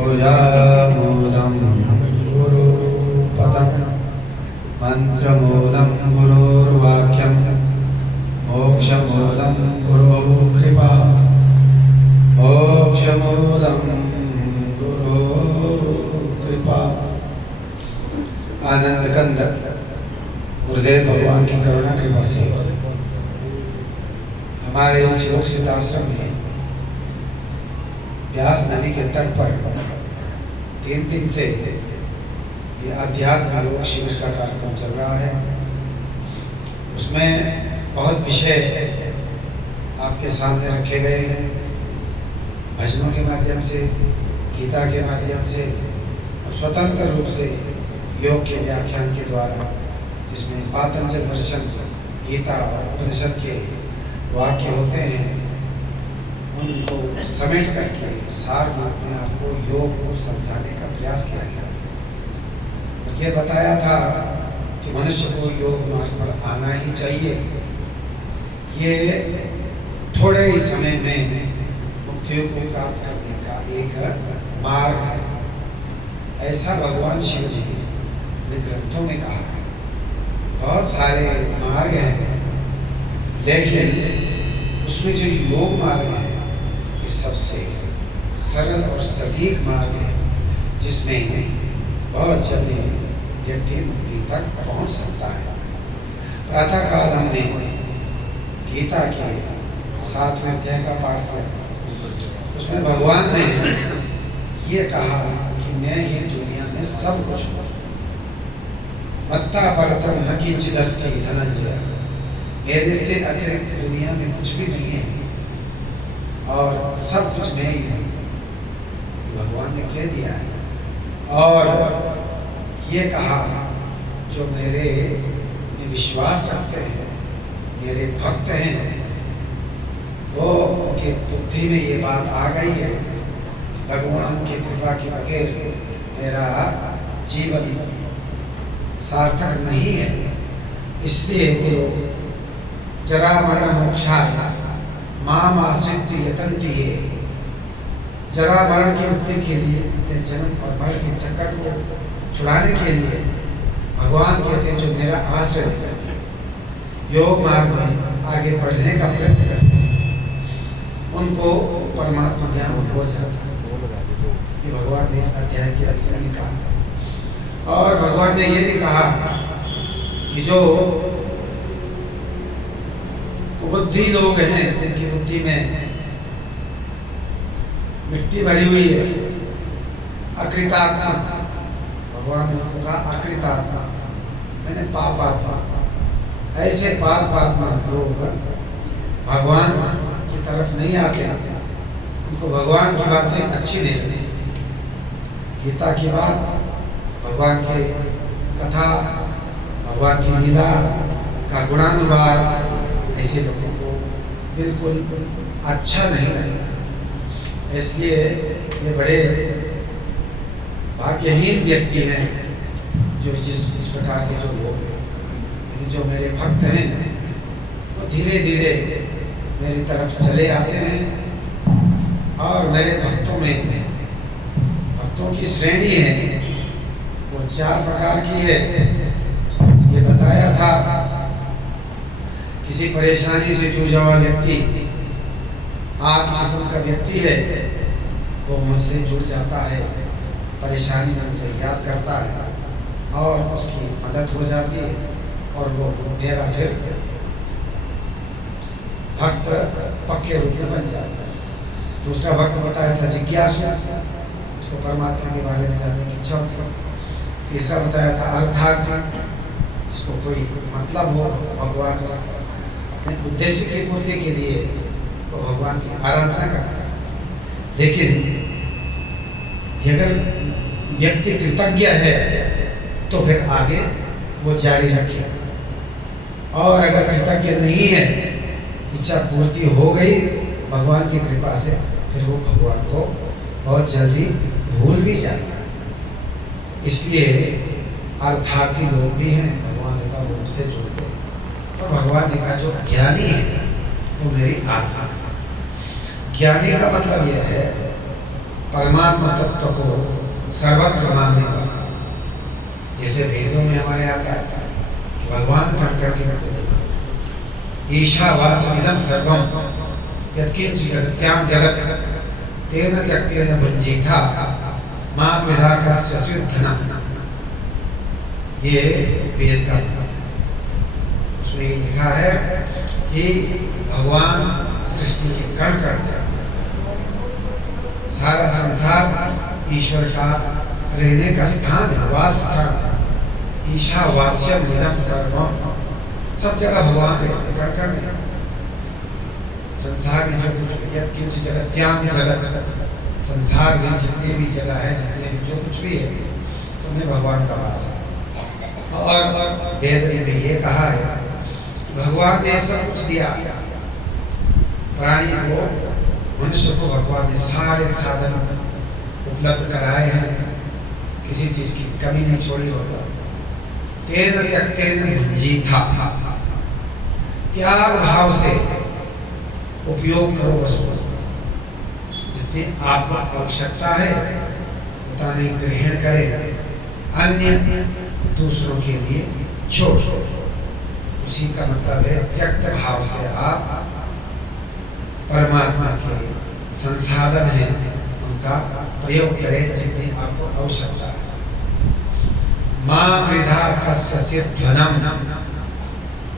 पूजामूलं गुरुपदं मन्त्रमूलं गुरुर्वाक्यं मोक्षमूलं गुरुकृपा मोक्षमूलं गुरुकृपा। आनंद कंद गुरुदेव भगवान की करुणा कृपा से हमारे इस योग सिद्धाश्रम में व्यास नदी के तट पर 3 दिन से ये अध्यात्म योग शिविर का कार्यक्रम चल रहा है। उसमें बहुत विषय आपके सामने रखे गए हैं, भजनों के माध्यम से, गीता के माध्यम से और स्वतंत्र रूप से योग के व्याख्यान के द्वारा, जिसमें पातंजल दर्शन, गीता और उपनिषद के वाक्य होते हैं, उनको समेट करके सार रूप में आपको योग को समझाने का प्रयास किया गया। ये बताया था कि मनुष्य को योग मार्ग पर आना ही चाहिए। ये थोड़े ही समय में मुक्ति को प्राप्त करने का एक मार्ग है, ऐसा भगवान शिव जी ने ग्रंथों में कहा है। बहुत सारे मार्ग हैं, लेकिन उसमें जो योग मार्ग है सबसे सरल और सटीक मार्ग है, जिसमें बहुत जल्दी व्यक्ति मुक्ति तक पहुंच सकता है। प्रातः काल हमने गीता के 7वें अध्याय का पाठ किया। उसमें भगवान ने ये कहा कि मैं ही दुनिया में सब कुछ हूँ, मत्ता परतम न किंचिदस्ति धनंजय, मेरे से अतिरिक्त दुनिया में कुछ भी नहीं है और सब कुछ मैं ही हूँ, भगवान ने कह दिया है। और ये कहा जो मेरे में विश्वास रखते हैं, मेरे भक्त हैं, वो उनके बुद्धि में ये बात आ गई है, भगवान की कृपा के बगैर मेरा जीवन सार्थक नहीं है। इसलिए वो जरा मरण मोक्षाय माम आश्रित यतन्ति है, जरा मरण की मुक्ति के लिए, जन्म और मरण के चक्कर को छुड़ाने के लिए भगवान कहते हैं जो मेरा आश्रय करते हैं, योग मार्ग में आगे बढ़ने का प्रयत्न करते हैं, उनको परमात्मा ज्ञान हो जाता है। ये भगवान ने इस अध्याय के अंत में कहा। और भगवान ने ये भी कहा कि जो बुद्धि लोग हैं, जिनकी बुद्धि में मिट्टी भरी हुई है, अकृतात्मा, भगवान ने उनको कहा अकृतात्मा मैंने पापात्मा, ऐसे पापात्मा लोग भगवान की तरफ नहीं आते हैं, उनको भगवान की बातें अच्छी नहीं लगती। गीता की बात, भगवान की कथा, भगवान की लीला का गुणानुवाद ऐसे लोगों को बिल्कुल अच्छा नहीं लगता। इसलिए ये बड़े भाग्यहीन व्यक्ति हैं जो इस प्रकार के जो लोग हैं। लेकिन जो मेरे भक्त हैं वो धीरे धीरे मेरी तरफ चले आते हैं। और मेरे भक्तों की श्रेणी है वो 4 प्रकार की है। ये बताया था, किसी परेशानी से जूझा हुआ व्यक्ति, आप किस्म का व्यक्ति है, वो मुझसे जुड़ जाता है, परेशानी में मुझे याद करता है और उसकी मदद हो जाती है और वो मेरा फिर भक्त पक्के रूप में बन जाता है। दूसरा भक्त बताया था जिज्ञासु, उसको परमात्मा के बारे में जानने की इच्छा होती है। तीसरा बताया था अर्थार्थी, जिसको कोई मतलब हो भगवान से, उद्देश्य की पूर्ति के लिए तो भगवान की आराधना करता है। लेकिन अगर व्यक्ति कृतज्ञ है तो फिर आगे वो जारी रखेगा, और अगर कृतज्ञ नहीं है, इच्छा पूर्ति हो गई भगवान की कृपा से, फिर वो भगवान को बहुत जल्दी भूल भी जाता है। इसलिए अर्थार्थी लोग भी हैं, भगवान का उनसे जुड़ते हैं। और भगवान ने कहा जो ज्ञानी है वो मेरी आत्मा। ज्ञानी का मतलब यह है परमात्मा तत्व को सर्वत्र मानने वाला, जैसे वेदों में हमारे आता है कि भगवान कण कण के ईशावास्यमिदं सर्वं यत्किंचित् जगत्यां जगत् तेन त्यक्तेन भुञ्जीथा मा पिधा कस्य स्युद्धनम्। ये वेद का उसमें ये लिखा है कि भगवान सृष्टि के कण कण, सारा संसार ईश्वर का रहने का स्थान है, वास स्थान। ईशावास्यम इदं सर्वम, सब जगह भगवान रहते कण कण में। संसार में जो कुछ भी यत्किंचित् जगत्यां जगत्, संसार में जितने भी जगह है, जितने भी जो कुछ भी है, सब में भगवान का वास है। और वेद में ये कहा है भगवान ने सब कुछ दिया, प्राणी को, मनुष्य को भगवान ने सारे साधन उपलब्ध कराए हैं, किसी चीज की कमी नहीं छोड़ी होगा। तेन त्यक्तेन भुञ्जीथा, त्याग भाव से उपयोग करो वस्तु, जितनी आपको आवश्यकता है उतना नहीं ग्रहण करे, अन्य दूसरों के लिए छोड़ दो। उसी का मतलब है त्यक्त भाव से आप परमात्मा के संसाधन हैं उनका प्रयोग करें जितनी आपको आवश्यकता है। मां वृथा कस्य धनम,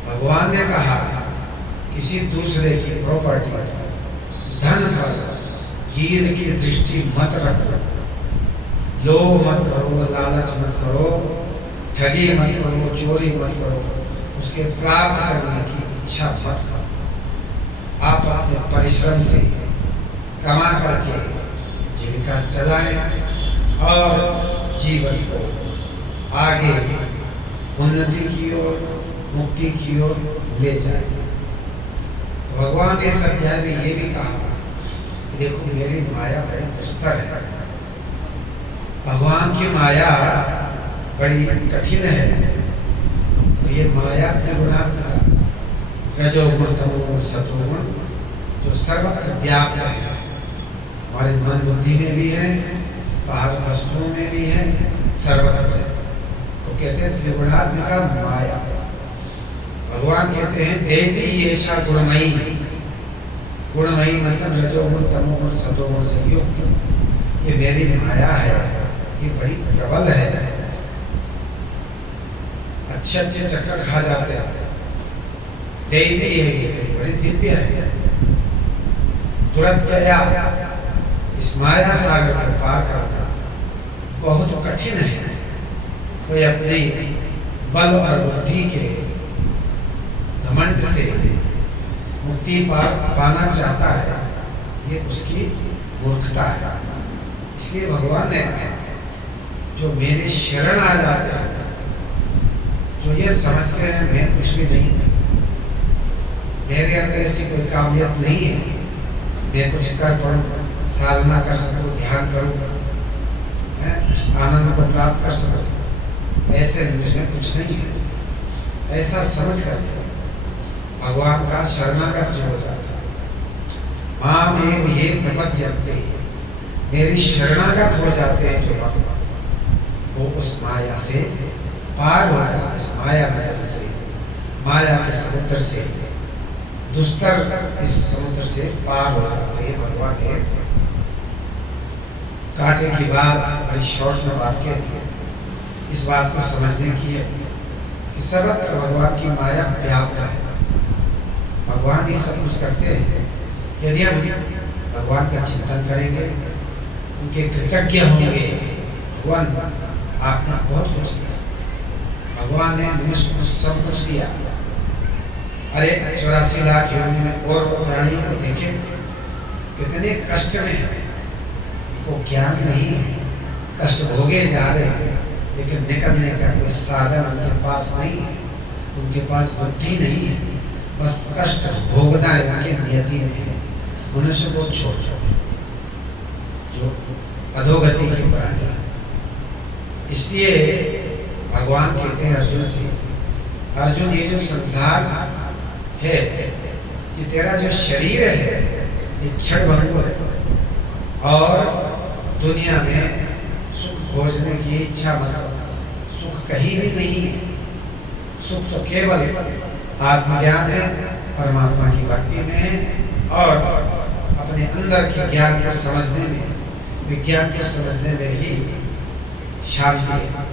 भगवान ने कहा किसी दूसरे की प्रॉपर्टी धन पर गिर की दृष्टि मत रखो, लोभ मत करो, लालच मत करो, ठगी मत करो, चोरी मत करो, उसके प्राप्त करने की इच्छा मत करो। आप अपने परिश्रम से कमा करके जीविका चलाएं और जीवन को आगे उन्नति की ओर, मुक्ति की ओर ले जाए। तो भगवान ने इस अध्याय में ये भी कहा कि देखो मेरी माया बड़ी दुस्तर है, भगवान की माया बड़ी कठिन है। तो ये माया त्रिगुणात्मक, रजोगुण, तमोगुण, सतोगुण, जो सर्वत्र व्याप्त है, हमारे मन बुद्धि में भी है, बाहर वस्तुओं में भी है, सर्वत्र है। तो कहते हैं त्रिगुणात्मिका माया। भगवान कहते हैं देवी ऐसा गुणमयी, गुणमयी मतलब रजोगुण, तमोगुण, सतोगुण से युक्त ये मेरी माया है, ये बड़ी प्रबल है, अच्छे अच्छे चक्कर खा जाते हैं। देवी है ये बड़ी दिव्य है, दुरत्यया, इस माया सागर को पार करना बहुत कठिन है। कोई अपनी बल और बुद्धि के घमंड से मुक्ति पाना चाहता है, ये उसकी मूर्खता है। इसलिए भगवान ने कहा जो मेरे शरण आ जाते हैं, जो ये समझते हैं मैं कुछ भी नहीं, मेरे अंदर ऐसी कोई काबिलियत नहीं है, मैं कुछ कर पाऊँ, साधना कर सकूँ, ध्यान करूँ, आनंद को प्राप्त कर सकूँ, ऐसे मुझमें कुछ नहीं है, ऐसा समझ करके भगवान का शरणागत जो हो जाता है, माम एव ये प्रपद्यन्ते, मेरी शरणागत हो जाते हैं जो भगवान, वो उस माया से पार हो जाते हैं, इस माया नगर से, माया के समुद्र से, दुस्तर इस समुद्र से पार हो जाते हैं। भगवान ने कांटे की बात बड़ी शॉर्ट में बात कह दी है। इस बात को समझने की है कि सर्वत्र भगवान की माया व्याप्त है, भगवान ही सब कुछ करते हैं। यदि हम भगवान का चिंतन करेंगे, उनके कृतज्ञ होंगे, भगवान आपने बहुत कुछ दिया, भगवान ने मनुष्य को सब कुछ दिया। अरे 84 लाख योनि में और प्राणियों को देखे कितने कष्ट में है, उनको ज्ञान नहीं है, कष्ट भोगे जा रहे हैं, लेकिन निकलने का कोई साधन उनके पास नहीं है, उनके पास बुद्धि नहीं है, बस कष्ट भोगना है, उनके नियति में है। मनुष्य को छोड़ छोड़ जो अधोगति के प्राणी है। इसलिए भगवान कहते हैं अर्जुन से, अर्जुन ये जो संसार है, ये तेरा जो शरीर है ये क्षण भंगुर है और दुनिया में सुख खोजने की इच्छा मत करो। सुख कहीं भी नहीं है। सुख तो केवल आत्मज्ञान है, परमात्मा की भक्ति में है और अपने अंदर के ज्ञान को समझने में, विज्ञान को समझने में ही शांति है।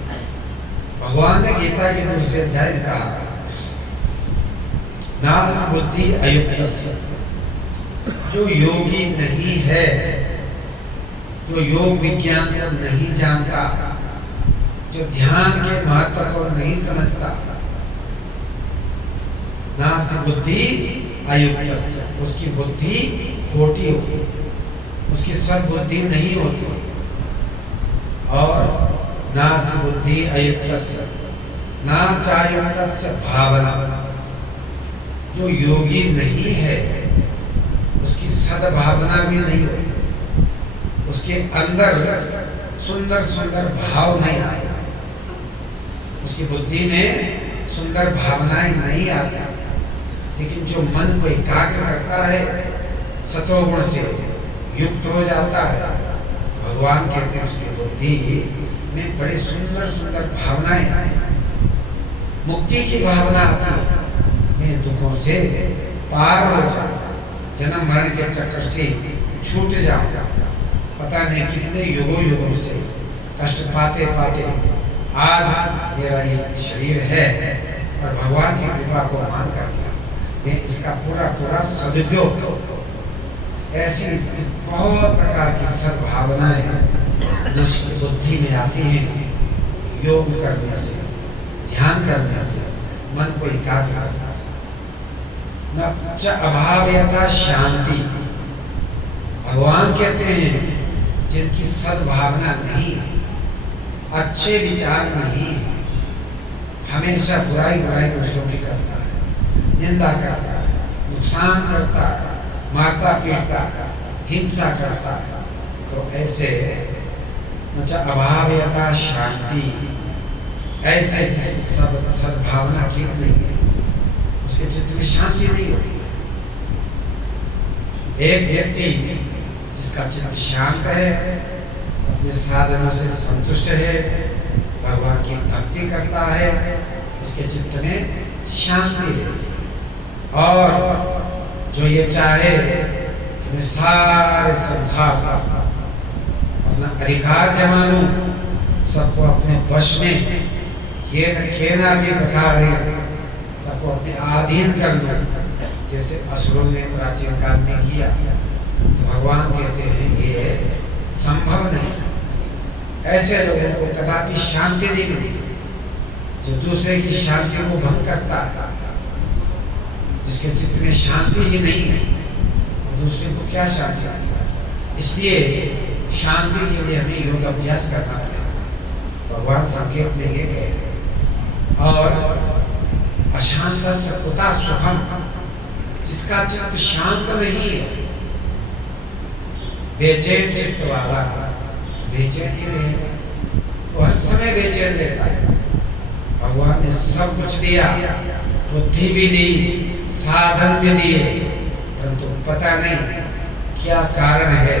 भगवान ने गीता के दूसरे अध्याय में कहा, नास्ति बुद्धि अयुक्तस्य, जो योगी नहीं है, जो योग विज्ञान को नहीं जानता, जो ध्यान के महत्व को नहीं समझता, नास्ति बुद्धि अयुक्तस्य, उसकी बुद्धि खोटी होती है, उसकी सद्बुद्धि नहीं होती। और नास्ति बुद्धि अयुक्तस्य ना चायुक्तस्य भावना, जो योगी नहीं है उसकी सद्भावना भी नहीं होती, उसके अंदर सुंदर सुंदर भाव नहीं आते, उसकी बुद्धि में सुंदर भावनाएं नहीं आती। लेकिन जो मन को एकाग्र करता है, सतोगुण से युक्त हो जाता है, भगवान कहते हैं उसकी बुद्धि में बड़े सुंदर सुंदर भावनाएं आती, मुक्ति की भावना आती है, मैं दुखों से पार हो जाऊं, जन्म मरण के चक्कर से छूट जाऊं। पता नहीं कितने युगों से कष्ट पाते पाते आज मेरा ये शरीर है और भगवान की कृपा को मान करके मैं इसका पूरा सदुपयोग करूं। ऐसी बहुत प्रकार की सद्भावनाएं मनुष्य की बुद्धि में आती हैं। योग करने से, ध्यान करने से, मन को एकाग्र करने से। न च अभावयता शांति, भगवान कहते हैं जिनकी सद्भावना नहीं है, अच्छे विचार नहीं है, हमेशा बुराई दूसरों की करता है, निंदा करता है, नुकसान करता है, मारता पीटता है, हिंसा करता है, तो ऐसे अभावयता शांति, ऐसे जिसकी सद्भावना ठीक नहीं है, उसके चित्त में शांति नहीं होती। एक व्यक्ति जिसका चित्त शांत है, अपने साधनों से संतुष्ट है, भगवान की भक्ति करता है, उसके चित्त में शांति रहती है। और जो ये चाहे कि मैं सारे संसार का अपना अधिकार जमा लूं, सबको अपने वश में केना भी प्रकार सबको अपने अधीन कर लूं, जैसे असुरों ने प्राचीन काल में किया, तो भगवान कहते हैं ये संभव नहीं। ऐसे लोगों को कदापि शांति नहीं मिलेगी। जो दूसरे की शांति को भंग करता है, जिसके चित्त में शांति ही नहीं है, दूसरे को क्या शांति आएगी। इसलिए शांति के लिए हमें योग अभ्यास करना है। भगवान संकेत में ये कह रहे हैं, और अशांतस्य कुतः सुखम, जिसका चित्त शांत नहीं है, बेचैन चित्त वाला बेचैन ही रहेगा, वो हर समय बेचैन रहता है। भगवान ने सब कुछ दिया, बुद्धि भी दी, साधन भी दिए, परंतु पता नहीं क्या कारण है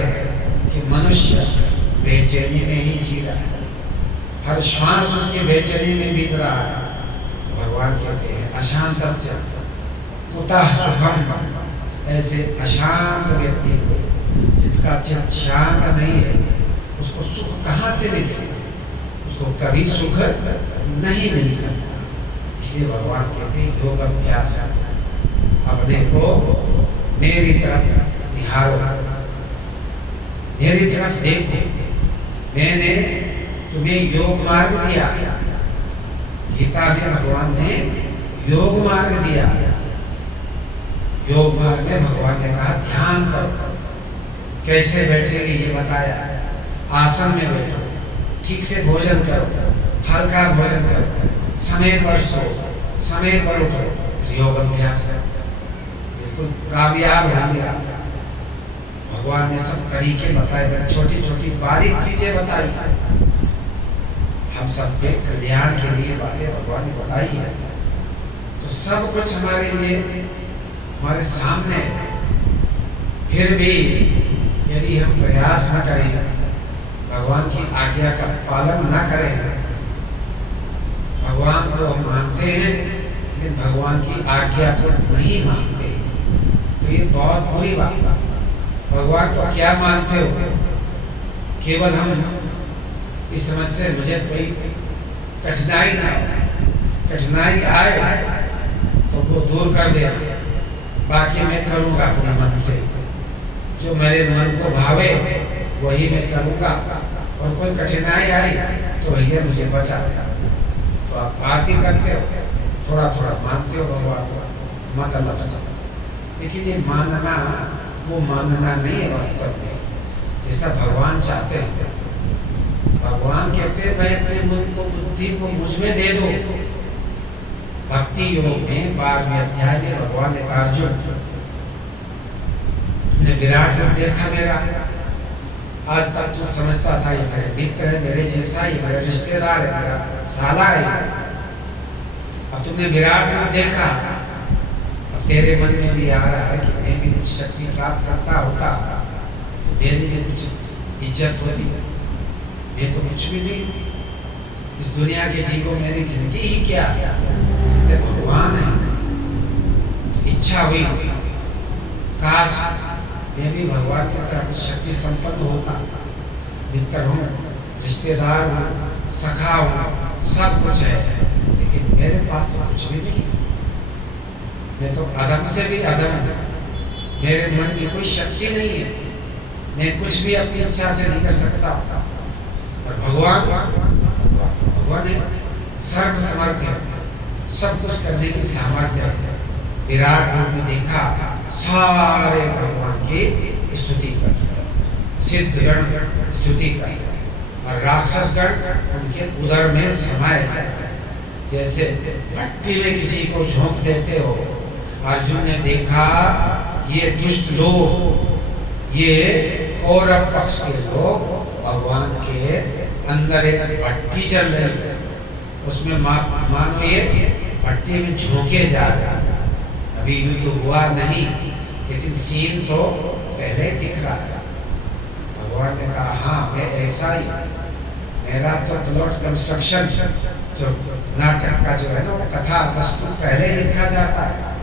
कि मनुष्य बेचैनी में ही जी रहा है, हर श्वास उसकी बेचैनी में बीत रहा है। भगवान कहते हैं अशांतस्य कुतः सुखम, ऐसे अशांत व्यक्ति को, जिनका चित्त शांत नहीं है, उसको सुख कहाँ से मिले? उसको कभी सुख नहीं मिल सकता। इसलिए भगवान कहते हैं योग अभ्यास, अपने को मेरी तरफ निहारो, मेरी तरफ देखो, मैंने तुम्हें योग मार्ग दिया। गीता में भगवान ने योग मार्ग दिया। योग मार्ग में भगवान ने कहा ध्यान करो, कैसे बैठेंगे ये बताया। आसन में बैठो, ठीक से भोजन करो, हल्का भोजन करो, समय पर सो, समय पर उठो, योग अभ्यास करो, बिल्कुल कामयाब हो गया। भगवान ने सब तरीके बताए, छोटी छोटी बारीक चीजें बताई, हम सबके कल्याण के लिए बातें भगवान ने बताई है। तो सब कुछ हमारे लिए हमारे सामने है। फिर भी यदि हम प्रयास न करें, भगवान की आज्ञा का पालन न करें, भगवान को हम मानते हैं लेकिन भगवान की आज्ञा को नहीं मानते, तो ये बहुत बुरी बात है। भगवान तो क्या मानते हो, केवल हम ये समझते हैं मुझे कोई कठिनाई ना हो, कठिनाई आए तो वो दूर कर दे, बाकी मैं करूँगा अपने मन से, जो मेरे मन को भावे वही मैं करूँगा, और कोई कठिनाई आई तो भैया मुझे बचा दे। तो आप आरती करते हो, थोड़ा थोड़ा मानते हो भगवान को, मतलब सब, लेकिन ये मानना वो मानना नहीं है वास्तव में जैसा भगवान चाहते हैं। भगवान कहते हैं भाई अपने मन को, बुद्धि को मुझ में दे दो। भक्ति योग में 12वें अध्याय में भगवान ने कहा, अर्जुन ने विराट रूप देखा मेरा, आज तक तू समझता था ये मेरे मित्र है, मेरे जैसा, ये मेरा रिश्तेदार है, मेरा साला है, अब तुमने विराट रूप देखा, अब तेरे मन में भी आ रहा है कि मैं भी कुछ शक्ति प्राप्त करता होता तो मेरी भी कुछ इज्जत होती। मैं तो कुछ भी नहीं, इस दुनिया के जीवों मेरी गिनती ही क्या, भगवान है। इच्छा हुई काश मैं भी भगवान की तरह कुछ शक्ति संपन्न होता, मित्र हूँ, रिश्तेदार हूँ, सखा हूँ, सब कुछ है, लेकिन मेरे पास तो कुछ भी नहीं है। मैं तो अधम से भी अधम हूँ, मेरे मन में कोई शक्ति नहीं है, मैं कुछ भी अपनी इच्छा से नहीं कर सकता। और भगवान है, सर्व समर्थ है, सब कुछ करने की सामर्थ्य है। विराट रूप में देखा, सारे भगवान की स्तुति करते हैं, सिद्धगण स्तुति करते हैं, और राक्षसगण उनके उदर में समाये जाते हैं। जैसे भट्टी में किसी को झोंक देते हो, अर्जुन ने देखा ये दुष्ट लोग, ये कौरव पक्ष के लोग भगवान के अंदर एक भट्टी चल रही है, उसमें मानो ये भट्टी में झोंके जा रहे हैं। अभी युद्ध हुआ नहीं, लेकिन सीन तो पहले दिख रहा है। भगवान ने कहा हाँ मैं ऐसा ही, मेरा तो प्लॉट कंस्ट्रक्शन जो नाटक का जो है ना, वो कथा वस्तु पहले ही लिखा जाता है,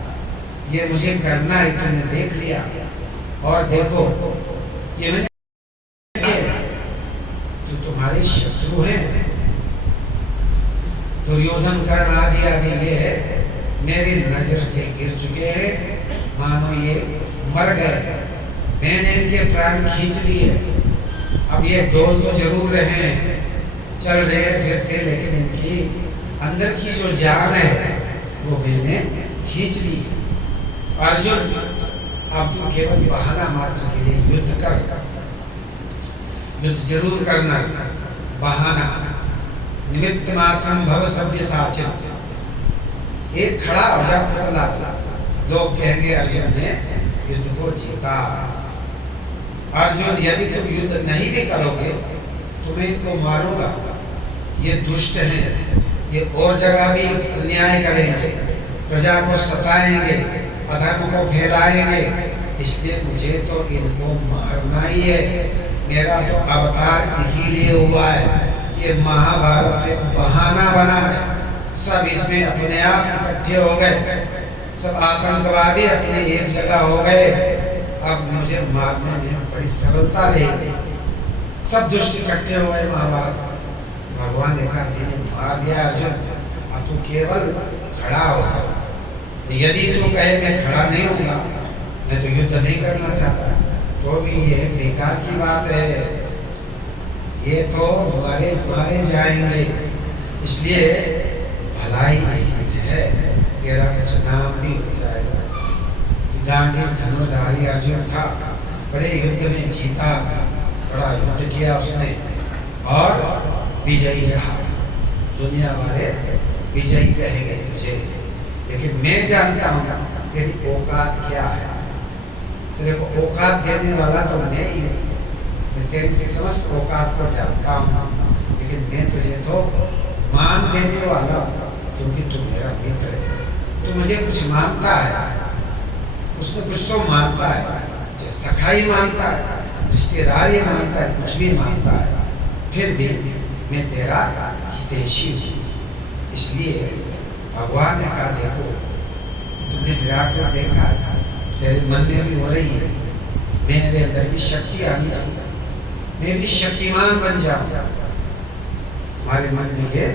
ये मुझे करना है, तुमने देख लिया। और देखो ये मैंने जो तुम्हारे शत्रु हैं, दुर्योधन कर्ण आदि आदि ये मेरी नजर से गिर चुके हैं, मानो ये मर गए, मैंने इनके प्राण खींच लिए। अब ये डोल तो जरूर रहे, चल रहे फिरते, लेकिन इनकी अंदर की जो जान है वो मैंने खींच ली। अर्जुन अब तू केवल बहाना मात्र के लिए युद्ध कर, युद्ध जरूर करना, बहाना, निमित्त मात्रम भव सभ्य साचित, एक खड़ा हो जा पुतला, लोग कहेंगे अर्जुन ने युद्ध को जीता। अर्जुन यदि तुम युद्ध नहीं भी करोगे तो मैं इनको मारूंगा, ये दुष्ट हैं, ये और जगह भी अन्याय करेंगे, प्रजा को सताएंगे, अधर्म को फैलाएंगे, इसलिए मुझे तो इनको मारना ही है। मेरा तो अवतार इसीलिए हुआ है कि महाभारत एक बहाना बना है, सब इसमें अपने आप इकट्ठे हो गए, सब आतंकवादी अपने एक जगह हो गए, अब मुझे मारने में बड़ी सरलता रहेगी। सब दुष्ट इकट्ठे हो गए महाभारत। भगवान ने कहा मैंने मार दिया अर्जुन, अब तू केवल खड़ा हो जा। यदि तू कहे मैं खड़ा नहीं होगा, मैं तो युद्ध नहीं करना चाहता, तो भी ये बेकार की बात है, ये तो मारे जाएंगे। इसलिए भलाई इसी में है, तेरा कुछ नाम भी हो जाएगा। गांधी धनुर्धारी अर्जुन था, बड़े युद्ध में जीता, बड़ा युद्ध किया उसने और विजयी रहा। दुनिया वाले विजयी कहेंगे तुझे, लेकिन मैं जानता हूँ तेरी औकात क्या है। तेरे को औकात देने वाला तो मैं ही हूँ, मैं तेरी समस्त औकात को जानता हूँ, लेकिन मैं तुझे तो मान देने वाला हूँ, क्योंकि तू मेरा मित्र है। तू मुझे कुछ मानता है, उसने कुछ तो मानता है, सखाई मानता है, रिश्तेदार ही मानता है, कुछ भी मानता है, फिर भी मैं तेरा हितैषी हूँ। इसलिए भगवान ने कहा, देखो तुमने विराट रूप देखा, तेरे मन में भी हो रही है, मेरे अंदर भी शक्ति आनी चाहिए, मैं भी शक्तिमान बन जाऊँ। तुम्हारे मन में ये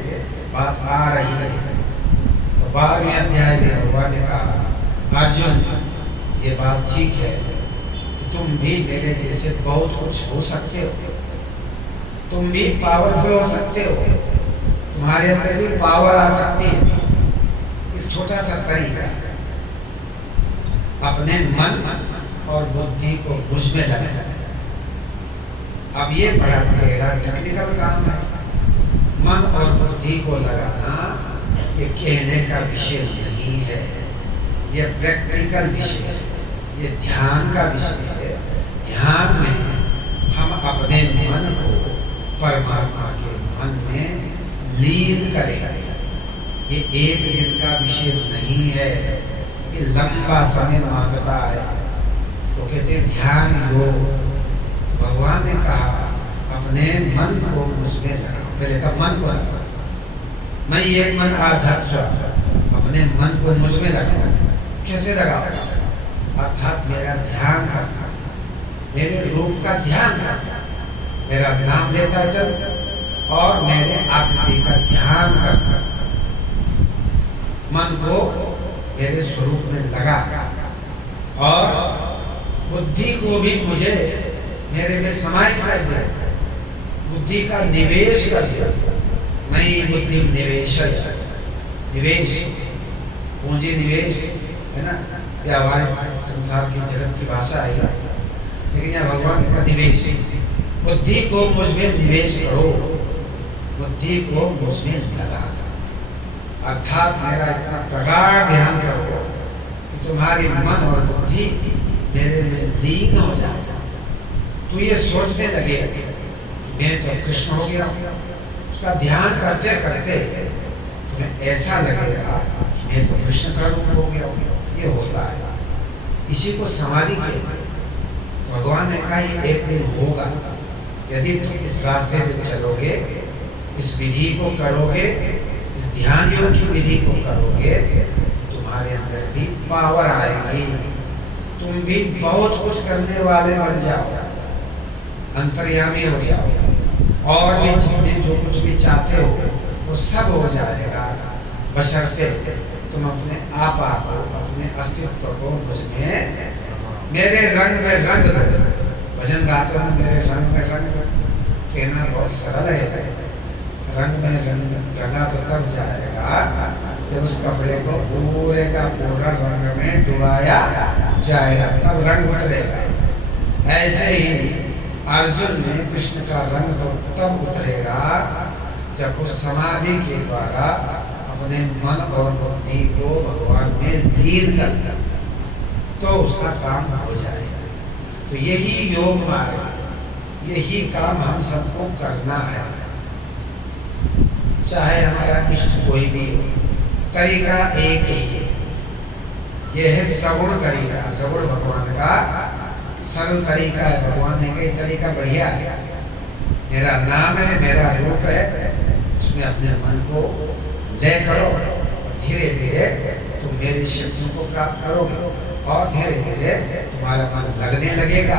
बात आ रही है। तो 12वें अध्याय में भगवान ने कहा, अर्जुन ये बात ठीक है, तुम भी मेरे जैसे बहुत कुछ हो सकते हो, तुम भी पावरफुल हो सकते हो, तुम्हारे अंदर भी पावर आ सकती है। एक छोटा सा तरीका, अपने मन और बुद्धि को मुझ में लगाना। अब ये बड़ा टेढ़ा टेक्निकल काम है। मन और बुद्धि को लगाना ये कहने का विषय नहीं है, ये प्रैक्टिकल विषय है, ये ध्यान का विषय है। ध्यान में हम अपने मन को परमात्मा के मन में लीन करेंगे। ये एक दिन का विषय नहीं है, ये लंबा समय मांगता है। तो कहते हैं ध्यान योग। भगवान ने कहा अपने मन को मुझ में लगाओ। पहले कहा मन को लगाओ, मैं एक मन आधत्स्व, अपने मन को मुझ में लगाओ। कैसे लगाओ? अर्थात मेरा ध्यान करना, मेरे रूप का ध्यान करना, मेरा नाम लेता चल और मेरे आकृति का ध्यान करना। मन को मेरे स्वरूप में लगा और बुद्धि को भी मुझे मेरे में समाहित कर दिया, बुद्धि का निवेश कर दिया। मैं बुद्धि निवेश, निवेश पूंजी निवेश है ना, या हमारे संसार की जगत की भाषा है, लेकिन यह भगवान का निवेश। बुद्धि को मुझ में निवेश करो, बुद्धि को मुझ में लगा दो। अर्थात मेरा इतना प्रगाढ़ ध्यान करो कि तुम्हारी मन और बुद्धि मेरे में लीन हो जाए। तो ये सोचने लगे कि मैं तो कृष्ण हो गया। उसका ध्यान करते करते तुम्हें ऐसा लगेगा कि मैं तो कृष्ण का रूप हो गया। ये होता है, इसी को समाधि कहते हैं। तो भगवान ने कहा ये एक दिन होगा। यदि तुम इस रास्ते में चलोगे, इस विधि को करोगे, इस ध्यान योग की विधि को करोगे, तुम्हारे अंदर भी पावर आएगी, तुम भी बहुत कुछ करने वाले बन जाओगे, अंतर्यामी हो जाओगे, और भी जितने जो कुछ भी चाहते हो वो सब हो जाएगा, बशर्ते तुम अपने आप को, अपने अस्तित्व को मुझ में मेरे रंग में रंग दो। भजन गाते हो ना, मेरे रंग में रंग कहना बहुत सरल है। रंग में रंग रंगा तो तब जाएगा जब उस कपड़े को पूरे का पूरा रंग में डुबाया जाएगा, तब रंग उतरेगा। ऐसे ही अर्जुन में कृष्ण का रंग तो तब उतरेगा जब वो समाधि के द्वारा अपने मन और बुद्धि को भगवान में लीन कर, तो उसका काम हो जाएगा। तो यही योग मार्ग है, यही काम हम सबको करना है, चाहे हमारा इष्ट कोई भी हो। तरीका एक ही है, यह है सगुण तरीका। सगुण भगवान का सरल तरीका है। भगवान ने कहा तरीका बढ़िया है, मेरा नाम है, मेरा रूप है, उसमें अपने मन को ले करो, धीरे धीरे तुम मेरी शक्तियों को प्राप्त करोगे और धीरे धीरे तुम्हारा मन लगने लगेगा,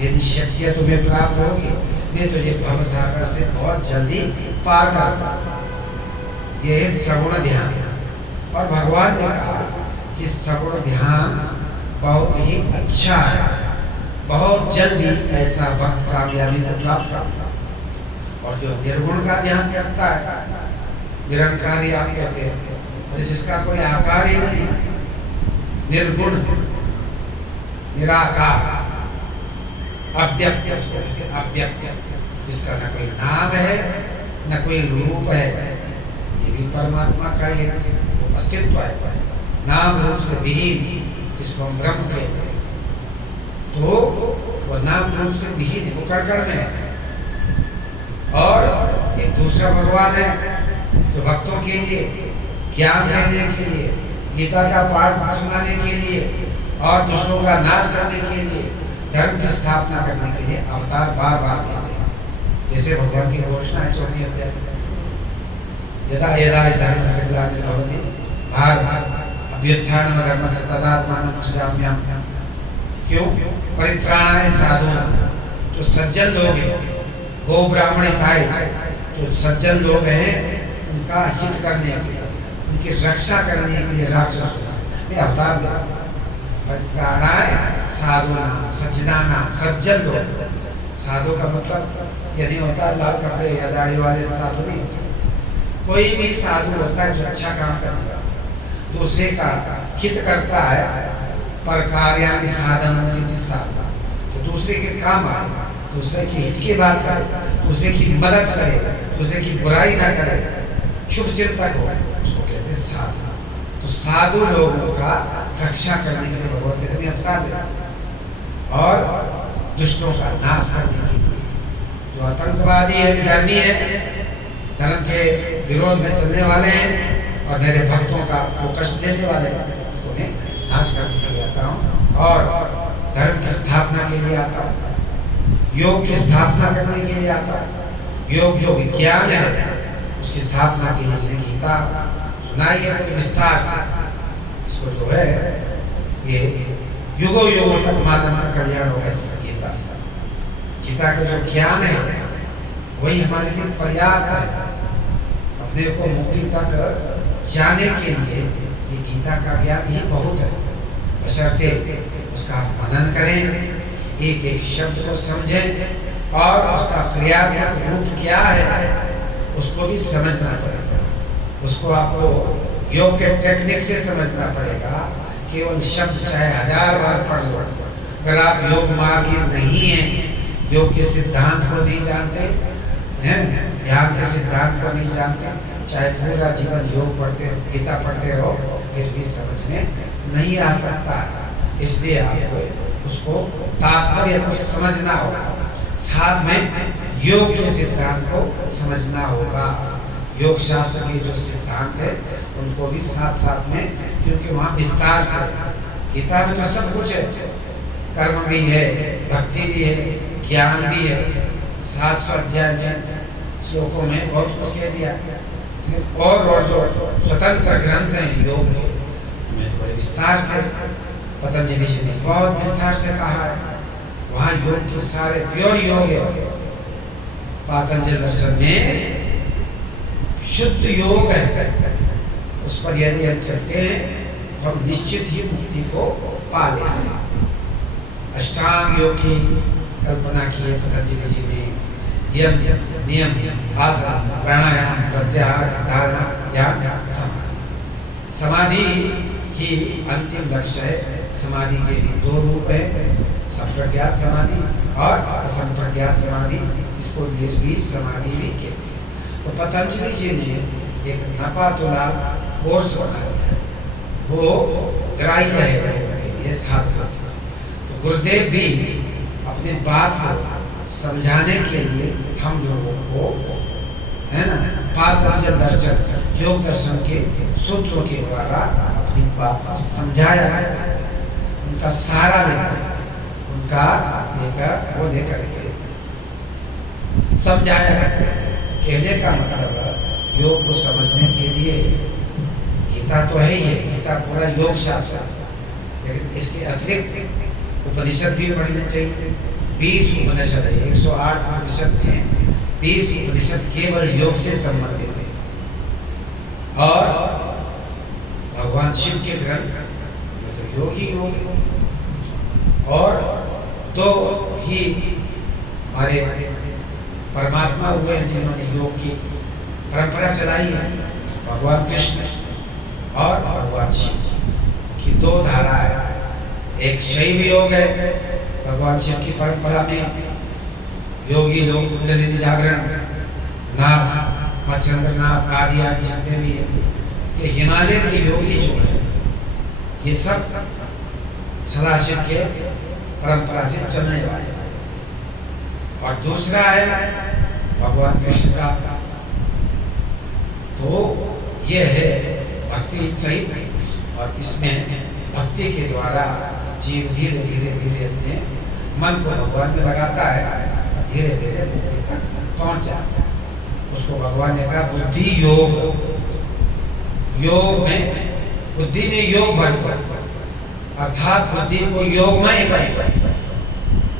मेरी शक्तियां तुम्हें प्राप्त होगी, मैं तुझे भव सागर से बहुत जल्दी पार करता। यह है सगुण ध्यान। और भगवान ने कहा कि सगुण ध्यान बहुत ही अच्छा है, बहुत जल्दी ऐसा वक्त कामयाबी को प्राप्त करता। और जो निर्गुण का ध्यान करता है, निरंकारी आप कहते हैं, जिसका कोई आकार ही नहीं, निर्गुण, निराकार, अव्यक्त, अव्यक्त, जिसका न कोई नाम है न कोई रूप है, ये भी परमात्मा का एक अस्तित्व है, नाम रूप से विहीन, जिसको हम ब्रह्म कहते हैं। तो वो नाम रूप से विहीन है, वो कण में है। और एक दूसरा भगवान है जो भक्तों के लिए ज्ञान देने के लिए, गीता का पाठ सुनाने के लिए और दुष्टों का नाश करने के लिए, धर्म की स्थापना करने के लिए अवतार बार बार देते हैं। जैसे भगवान की घोषणा है 4वें अध्याय, यदा यदा हि धर्मस्य ग्लानिर्भवति भारत अभ्युत्थानम् धर्मस्य तदात्मानं सृजाम्यहम्। क्यों? परित्राणाय साधूनां, जो सज्जन लोग हैं, गो ब्राह्मण हिताय, जो सज्जन लोग हैं उनका हित करने के लिए, उनकी रक्षा करने के लिए राक्षस में अवतार लिया। परित्राणाय साधूनां, सज्जनानां, सज्जन लोग। साधु का मतलब ये नहीं होता लाल कपड़े या दाढ़ी वाले साधु नहीं। कोई भी साधु होता है जो अच्छा काम करने वाला, दूसरे का हित करता है। पर कार्याणि साधनों साधन, तो दूसरे के काम आए, दूसरे के हित की बात करे, दूसरे की मदद करे, दूसरे की बुराई ना करे, शुभ चिंतक हो, उसको कहते हैं साधु। तो साधु लोगों का रक्षा करने के लिए भगवान कहते हैं अवतार दे, और दुष्टों का नाश करने के लिए। जो आतंकवादी है, विधर्मी है, धर्म के विरोध में चलने वाले हैं और मेरे भक्तों का वो कष्ट देने वाले हैं, उन्हें नाश करने के लिए आता हूँ और धर्म की स्थापना के लिए आता हूँ, योग की स्थापना करने के लिए आता हूँ। योग जो विज्ञान है उसकी स्थापना के लिए मैंने गीता सुनाई है पूरे विस्तार से। इसको जो है ये युगों युगों तक मानव का कल्याण होगा इस गीता से। गीता का जो ज्ञान है वही हमारे लिए पर्याप्त है। अपने को मुक्ति तक जाने के लिए ये गीता का ज्ञान ही बहुत है, बशर्ते उसका मनन करें, एक एक शब्द को समझें और उसका क्रियात्मक रूप क्या है उसको भी समझना पड़ेगा। उसको आपको योग के टेक्निक से समझना पड़ेगा। केवल शब्द चाहे 1000 बार पढ़ लो, अगर आप योग मार्गी नहीं है, योग के सिद्धांत को नहीं जानते हैं, ध्यान के सिद्धांत को नहीं जानते, चाहे पूरा जीवन योग पढ़ते गीता पढ़ते रहो, फिर भी समझ में नहीं आ सकता। इसलिए आपको उसको तात्पर्य को समझना होगा, साथ में योग के सिद्धांत को समझना होगा। योग शास्त्र के जो सिद्धांत है उनको भी साथ साथ में, क्योंकि वहाँ विस्तार से, गीता में तो सब कुछ है, कर्म भी है, भक्ति भी है, ज्ञान भी है। 700 अध्याय में श्लोकों में बहुत कुछ कह दिया, और जो स्वतंत्र ग्रंथ हैं योग के उनमें बड़े विस्तार से पतंजलि जी ने बहुत विस्तार से कहा है। वहाँ योग के सारे प्योर योग है। पातंजलि दर्शन में शुद्ध योग है, उस पर यदि हम चलते हैं तो हम निश्चित ही मुक्ति को पा लेंगे। अष्टांग योग की कल्पना की है पतंजलि जी ने। यम नियम आसन प्राणायाम प्रत्याहार धारणा ध्यान समाधि। समाधि ही अंतिम लक्ष्य है। समाधि के भी 2 रूप है, संप्रज्ञात समाधि और असंप्रज्ञात समाधि। इसको निर्बीज समाधि भी कहते हैं। तो पतंजलि जी ने एक नपातुला कोर्स बना दिया, वो ग्राह्य है लोगों के लिए, साधना। तो गुरुदेव भी अपने बात को समझाने के लिए हम लोगों को, है ना, पातंजलि दर्शन योग दर्शन के सूत्रों के द्वारा अपनी बात को समझाया गया। उनका सहारा लेकर, उनका वो लेकर के समझाया करते हैं। कहने का मतलब योग को समझने के लिए गीता तो है ही है, गीता पूरा योग शास्त्र है, लेकिन इसके अतिरिक्त उपनिषद भी पढ़ने चाहिए। 20 उपनिषद है, 108 उपनिषद हैं, 20 उपनिषद केवल योग से संबंधित है। और भगवान शिव के ग्रंथ में तो योग ही योग है। और तो ही हमारे परमात्मा हुए हैं जिन्होंने योग की परंपरा चलाई है, भगवान कृष्ण और भगवान शिव की 2 धारा है। एक शैव योग है, भगवान शिव की परंपरा में योगी लोग कुंडलिनी जागरण, नाथ मच्छिंद्रनाथ आदि आदि जितने भी है, ये हिमालय के योगी जो है, ये सब सदाशिव के परंपरा से चलने वाले हैं। और दूसरा है भगवान कृष्ण का, तो ये है भक्ति सहित। और इसमें भक्ति के द्वारा जीव धीरे धीरे धीरे अपने मन को भगवान में लगाता है, धीरे धीरे मुक्ति तक पहुंच जाता है। उसको भगवान ने कहा बुद्धि योग, योग में बुद्धि में योग भर, अर्थात बुद्धि को योगमय कर,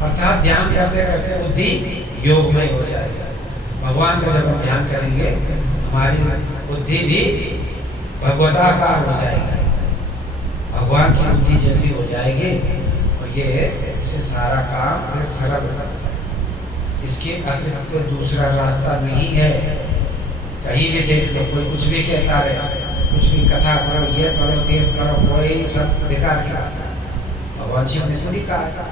अर्थात ध्यान करते करते बुद्धि योगमय हो जाएगा। भगवान का जब हम ध्यान करेंगे हमारी बुद्धि भी भगवताकार हो जाएगी, भगवान की बुद्धि जैसी हो जाएगी और ये इससे सारा काम फिर सरल हो जाता है। इसके अतिरिक्त कोई दूसरा रास्ता नहीं है। कहीं भी देख लो कोई कुछ भी कहता रहे, कुछ भी कथा करो, ये करो, तीर्थ करो, कोई सब बेकार की बात है। भगवान शिव ने खुद ही कहा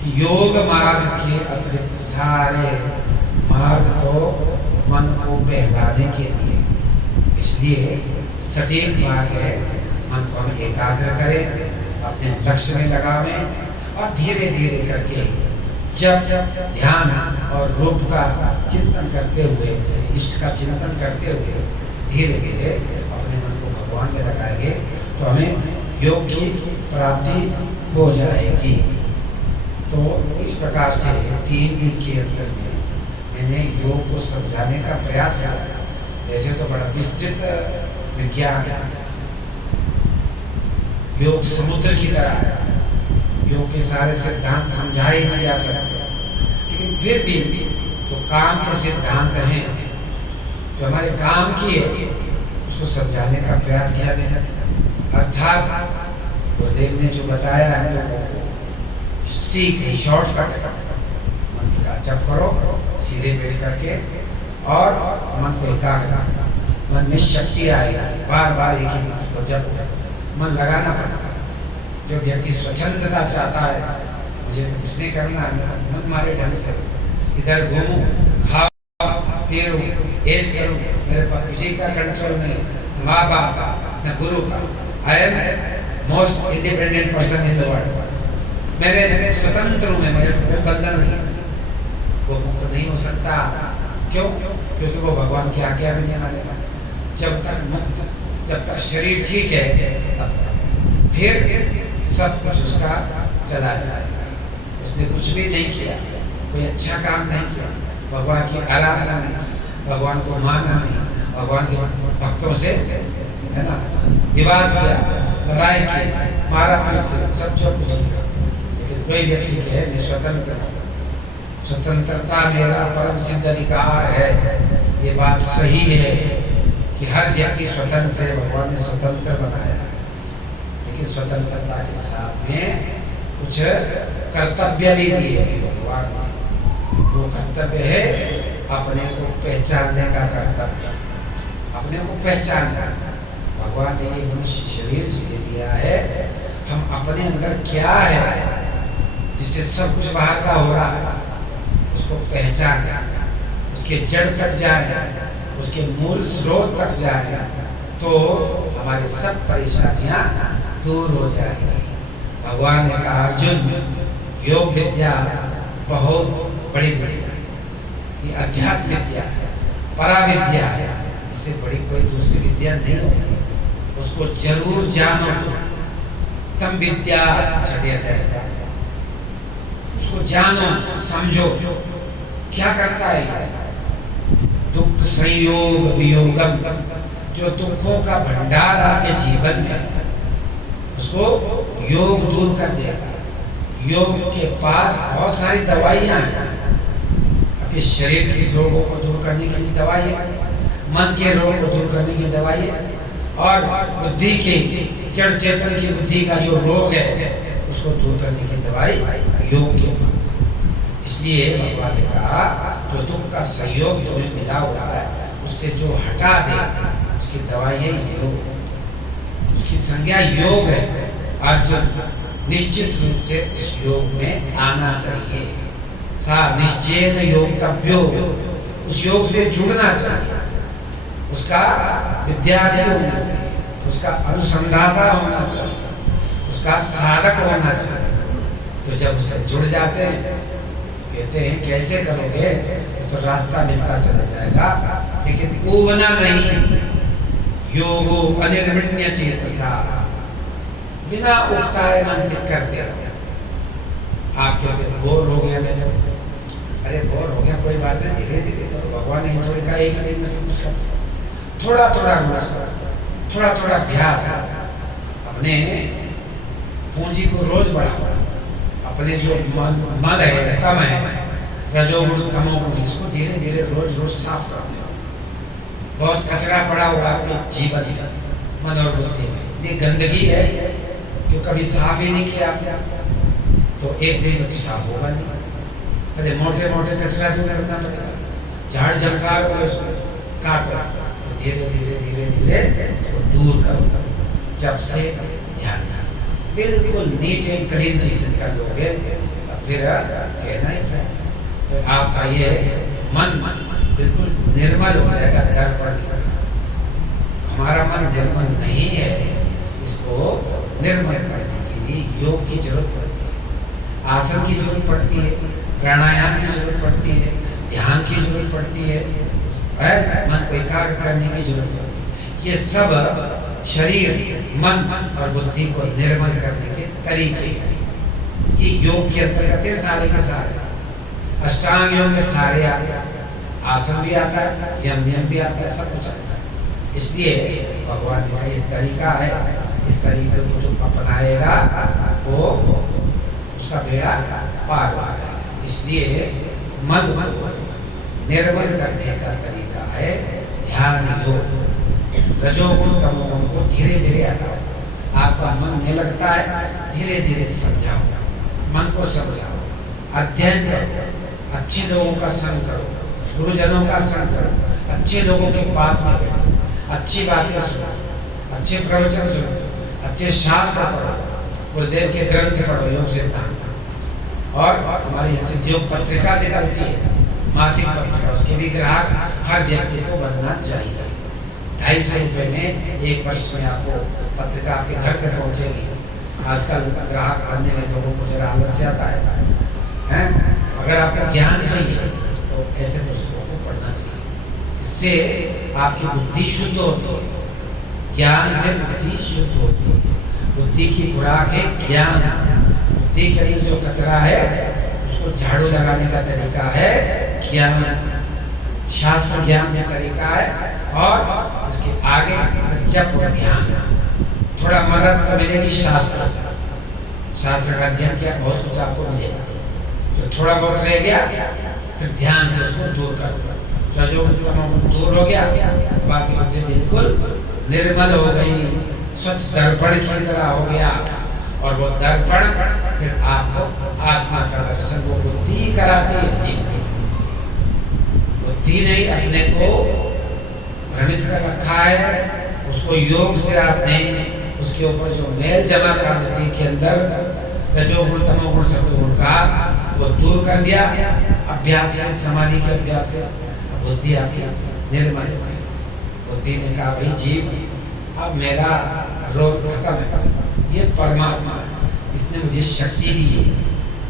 कि योग मार्ग के अतिरिक्त सारे मार्ग तो मन को बहलाने के लिए, इसलिए सटीक मार्ग है मन को हम एकाग्र करें, अपने लक्ष्य में लगावें और धीरे धीरे करके जब ध्यान और रूप का चिंतन करते हुए, इष्ट का चिंतन करते हुए धीरे धीरे अपने मन को भगवान में लगाएंगे तो हमें योग की प्राप्ति हो जाएगी। तो इस प्रकार से 3 दिन के अंदर में मैंने योग को समझाने का प्रयास किया। वैसे तो बड़ा विस्तृत विज्ञान है, योग समुद्र की तरह है, योग के सारे सिद्धांत समझाए नहीं जा सकते, लेकिन फिर भी जो काम के सिद्धांत हैं, जो हमारे काम की है, उसको समझाने का प्रयास किया गया। अर्थात गुरुदेव ने जो बताया है लोगों को, ठीक है, शॉर्टकट है, मंत्र का जप करो सीधे बैठ करके और मन को एकाग्र रखना, मन में शक्ति आएगी, बार बार एक ही मंत्र को जप मन लगाना पड़ता है। जो व्यक्ति स्वच्छंदता चाहता है, मुझे तो कुछ नहीं करना है, मैं मन मारे ढंग से इधर घूमूं, खाओ पीऊं, ऐश करूं, मेरे पास किसी का कंट्रोल नहीं, माँ बाप का न गुरु का। I am most independent person in the world, मेरे स्वतंत्र हूँ, मेरे कोई बंधन नहीं, वो मुक्त नहीं हो सकता। क्यों? क्योंकि वो भगवान की आज्ञा भी नहीं मानेगा। जब तक मुक्त, जब तक शरीर ठीक है, तब तक फिर सब कुछ उसका चला जाएगा। उसने कुछ भी नहीं किया, कोई अच्छा काम नहीं किया, भगवान की आराधना नहीं की, भगवान को माना नहीं, भगवान के भक्तों से है ना विवाद किया, लड़ाई की, मारा पीट किया, सब जो कुछ किया, लेकिन कोई व्यक्ति कहे मैं स्वतंत्र हूँ, स्वतंत्रता मेरा परम सिद्ध अधिकार है, ये बात सही है कि हर व्यक्ति स्वतंत्र है, भगवान ने स्वतंत्र बनाया है, लेकिन स्वतंत्रता के साथ में कुछ कर्तव्य भी दिए हैं भगवान ने। वो कर्तव्य है अपने को पहचानने का कर्तव्य, अपने को पहचानना। भगवान ने ये मनुष्य शरीर इसलिए दिया है, हम अपने अंदर क्या है जिससे सब कुछ बाहर का हो रहा है उसको पहचाने, उसके जड़ तक जाए, उसके मूल स्रोत तक जाए, तो हमारी सब परेशानियां दूर हो जाएंगी। भगवान ने कहा अर्जुन योग विद्या बहुत बड़ी विद्या, ये अध्यात्म विद्या है, पराविद्या है, इससे बड़ी कोई दूसरी विद्या नहीं होती, उसको जरूर जानो तो तम विद्या छठे, उसको जानो समझो। क्या करता है? दुख संयोग वियोगम, जो दुखों का भंडार आपके जीवन में, उसको योग दूर कर देगा। योग के पास बहुत सारी दवाइयां हैं, आपके शरीर के रोगों को दूर करने के लिए दवाई है, मन के रोग को दूर करने की दवाई है, और बुद्धि के जड़ चेतन की बुद्धि का जो रोग है उसको दूर करने की दवाई योग के पास। इसलिए भगवान ने कहा जो दुख का संयोग तुम्हें मिला हुआ है उससे जो हटा दे उसकी दवाई है योग, उसकी संज्ञा योग है। अर्जुन निश्चित रूप से उस योग में आना चाहिए, सा निश्चयेन योक्तव्यो, उस योग से जुड़ना चाहिए, उसका विद्यार्थी होना चाहिए, उसका अनुसंधाता होना चाहिए, उसका साधक होना चाहिए। तो जब उससे जुड़ जाते हैं कहते हैं कैसे करोगे, तो रास्ता मिलता चला जाएगा, लेकिन ऊबना नहीं। योगो अनिर्विण्य चेतसा, बिना उकताए मन से करते रहो। आप कहते बोर हो गया मैं, अरे बोर हो गया, कोई बात नहीं, धीरे धीरे करो। भगवान ने थोड़ी कहा एक दिन में सब कुछ कर, थोड़ा थोड़ा रोज करो, थोड़ा थोड़ा अभ्यास, अपने पूंजी को रोज बढ़ाओ, अपने जो मल है, तम है, रजोगुण तमोगुण, इसको धीरे धीरे रोज रोज साफ कर दो। बहुत कचरा पड़ा हुआ आपके जीवन में, मन और बुद्धि में, ये गंदगी है जो कभी साफ ही नहीं किया आपने, तो एक दिन में तो साफ होगा नहीं। पहले मोटे मोटे कचरा दूर करना पड़ेगा, झाड़ झंकार हो उसको काटो, धीरे धीरे धीरे धीरे तो दूर करो। जब से ध्यान से बिल्कुल नीट एंड क्लीन स्थिति कर लोगे, फिर कहना ही है तो आपका ये मन बिल्कुल निर्मल हो जाएगा। दर्पण हमारा मन निर्मल नहीं है, इसको निर्मल करने के लिए योग की जरूरत पड़ती है, आसन की जरूरत पड़ती है, प्राणायाम की जरूरत पड़ती है, ध्यान की जरूरत पड़ती है, मन को एकाग्र करने की जरूरत पड़ती है। ये सब शरीर, मन और बुद्धि को निर्मल करने के तरीके हैं। ये योग के अंतर्गत है, सारे के सारे अष्टांग योग में सारे आते हैं, आसन भी आता है, यम नियम भी आता है, सब कुछ आता है। इसलिए भगवान ने कहा ये तरीका है, इस तरीके को जो अपनाएगा वो उसका बेड़ा पार हो जाएगा। इसलिए मन निर्मल करने का तरीका है ध्यान योग। रजोगुण तमोगुण को धीरे धीरे हटाओ। आपका मन नहीं लगता है, धीरे धीरे समझाओ, मन को समझाओ, अध्ययन करो, अच्छे लोगों का संग करो, गुरुजनों का संग करो, अच्छे लोगों के पास में बैठो, अच्छी बातें सुनो, अच्छे प्रवचन सुनो, अच्छे शास्त्र पढ़ो, गुरुदेव के ग्रंथ पढ़ो, योग सिद्धांत। और हमारी सिद्धियोग पत्रिका निकलती है, मासिक पत्रिका, उसके भी ग्राहक हर व्यक्ति को बनना चाहिए। 250 रुपये में 1 वर्ष में आपको पत्रिका आपके घर पे पहुंचेगी। आजकल ग्राहक बनने में लोगों को जरा आलस्य आता है। अगर आपको ज्ञान चाहिए तो ऐसे पुस्तकों को पढ़ना चाहिए, इससे आपकी बुद्धि शुद्ध होती है। ज्ञान से बुद्धि शुद्ध होती है। बुद्धि की खुराक है ज्ञान। बुद्धि के अंदर जो कचरा है उसको झाड़ू लगाने का तरीका है ज्ञान, शास्त्र ज्ञान का तरीका है। और इसके आगे जप और ध्यान, थोड़ा मदद तो मिलेगी शास्त्र से, शास्त्र का अध्ययन किया बहुत कुछ आपको मिलेगा। जो थोड़ा बहुत रह गया फिर ध्यान से उसको दूर करो, जो दूर हो गया, बाकी बुद्धि बिल्कुल निर्मल हो गई, स्वच्छ दर्पण की तरह हो गया। और वो दर्पण फिर आपको आत्मा का दर्शन वो बुद्धि कराती है। जीवन बुद्धि नहीं अपने को भ्रमित कर रखा है, उसको योग से आपने उसके ऊपर जो मैल जमा कर बुद्धि के अंदर रजोगुण तमोगुण सत्वगुण का वो दूर कर दिया अभ्यास से, समाधि के अभ्यास से। बुद्धि आपकी निर्मल। बुद्धि ने कहा भाई जीव अब मेरा रोग खत्म है, ये परमात्मा इसने मुझे शक्ति दी है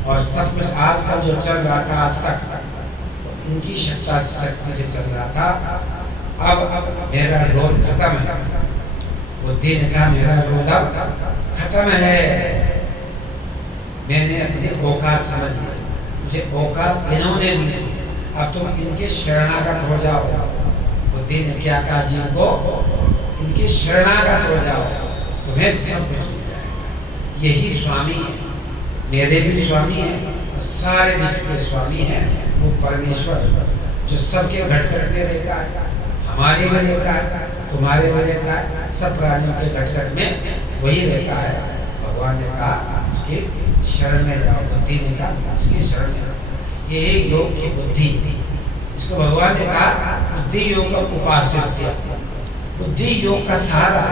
और सब कुछ आजकल जो चल रहा था आज तक इनकी शक्ति से चल रहा था। अब मेरा रोग खत्म है। बुद्धि ने कहा मेरा रोग अब खत्म है, मैंने अपनी औकात समझ ली, मुझे औकात इन्होंने दी, अब तुम इनके शरणागत हो जाओ। बुद्धि ने क्या कहा जीव को, इनके शरणागत हो जाओ, तुम्हें सब कुछ मिल जाएगा। यही स्वामी है, मेरे भी स्वामी है, सारे विश्व के स्वामी है वो परमेश्वर, जो सबके घट घट में रहता है, हमारे में रहता है, तुम्हारे में रहता है, सब प्राणियों के घट घट में वही रहता है। भगवान ने कहा उसके शरण में जाओ। बुद्धि ने कहा उसके शरण में जाओ। ये योग की बुद्धि, इसको भगवान ने कहा बुद्धि योग का उपास्य किया। बुद्धि योग का सहारा,